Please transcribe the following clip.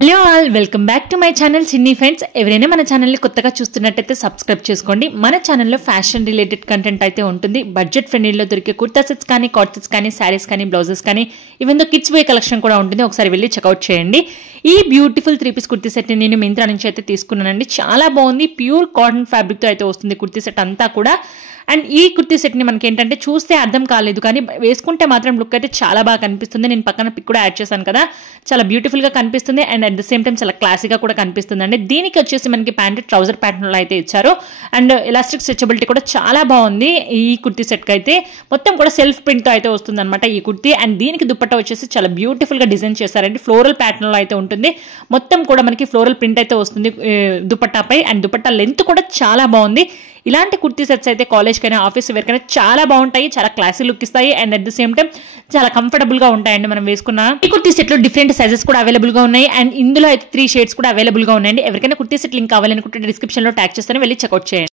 Hello all welcome back to my channel చిన్ని friends. ఎవరైనా మన ఛానల్ని కొత్తగా చూస్తున్నట్టయితే సబ్స్క్రైబ్ చేసుకోండి. మన ఛానల్లో ఫ్యాషన్ రిలేటెడ్ కంటెంట్ అయితే ఉంటుంది. బడ్జెట్ ఫ్రెండ్లీలో దొరికే కుర్తా సెట్స్ కానీ, కాట్ సెట్స్ కానీ, శారీస్ కానీ, బ్లౌజెస్ కానీ, ఈవెన్ దో కిడ్స్ వే కలెక్షన్ కూడా ఉంటుంది. ఒకసారి వెళ్ళి చెక్అవుట్ చేయండి. ఈ బ్యూటిఫుల్ 3 పీస్ కుర్తీ సెట్ని నేను మింత్రా నుంచి అయితే తీసుకున్నానండి. చాలా బాగుంది. ప్యూర్ కాటన్ ఫ్యాబ్రిక్తో అయితే వస్తుంది కుర్తీ సెట్ అంతా కూడా. అండ్ ఈ కుర్తీ సెట్ని మనకి ఏంటంటే చూస్తే అర్థం కాలేదు, కానీ వేసుకుంటే మాత్రం లుక్ అయితే చాలా బాగా కనిపిస్తుంది. నేను పక్కన పిక్ కూడా యాడ్ చేశాను కదా, చాలా బ్యూటిఫుల్గా కనిపిస్తుంది. And at the same time చాలా క్లాసీగా కూడా కనిపిస్తుంది అండి. దీనికి వచ్చేసి మనకి ప్యాంట్ ట్రౌజర్ ప్యాటర్న్లో అయితే ఇచ్చారు. అండ్ ఎలాస్టిక్ స్ట్రెచబిలిటీ కూడా చాలా బాగుంది. ఈ కుర్తీ సెట్కి అయితే మొత్తం కూడా సెల్ఫ్ ప్రింట్తో అయితే వస్తుంది అనమాట ఈ కుర్తీ. అండ్ దీనికి దుపట్టా వచ్చేసి చాలా బ్యూటిఫుల్గా డిజైన్ చేశారండి. ఫ్లోరల్ ప్యాటర్న్లో అయితే ఉంటుంది. మొత్తం కూడా మనకి ఫ్లోరల్ ప్రింట్ అయితే వస్తుంది దుపట్టాపై. అండ్ దుపట్టా లెంత్ కూడా చాలా బాగుంది. ఇలాంటి కుర్తీ సెట్స్ అయితే కాలేజ్కైనా, ఆఫీస్ వేర్కైనా చాలా బాగుంటాయి. చాలా క్లాసీ లుక్ ఇస్తాయి. And at the same time చాలా కంఫర్టబుల్ గా ఉంటాయండి మనం వేసుకున్న. ఈ కుర్తీ సెట్ లో డిఫరెంట్ సైజెస్ కూడా అవైలబుల్ గా ఉన్నాయి. అండ్ ఇందులో అయితే 3 షేడ్స్ కూడా అవైలబుల్ గా ఉన్నాయండి. ఎవరికైనా కుర్తీ సెట్ లింక్ కావాలనుకుంటే డిస్క్రిప్షన్ లో ట్యాగ్ చేస్తాను, వెళ్ళి చెక్అవుట్ చేయండి.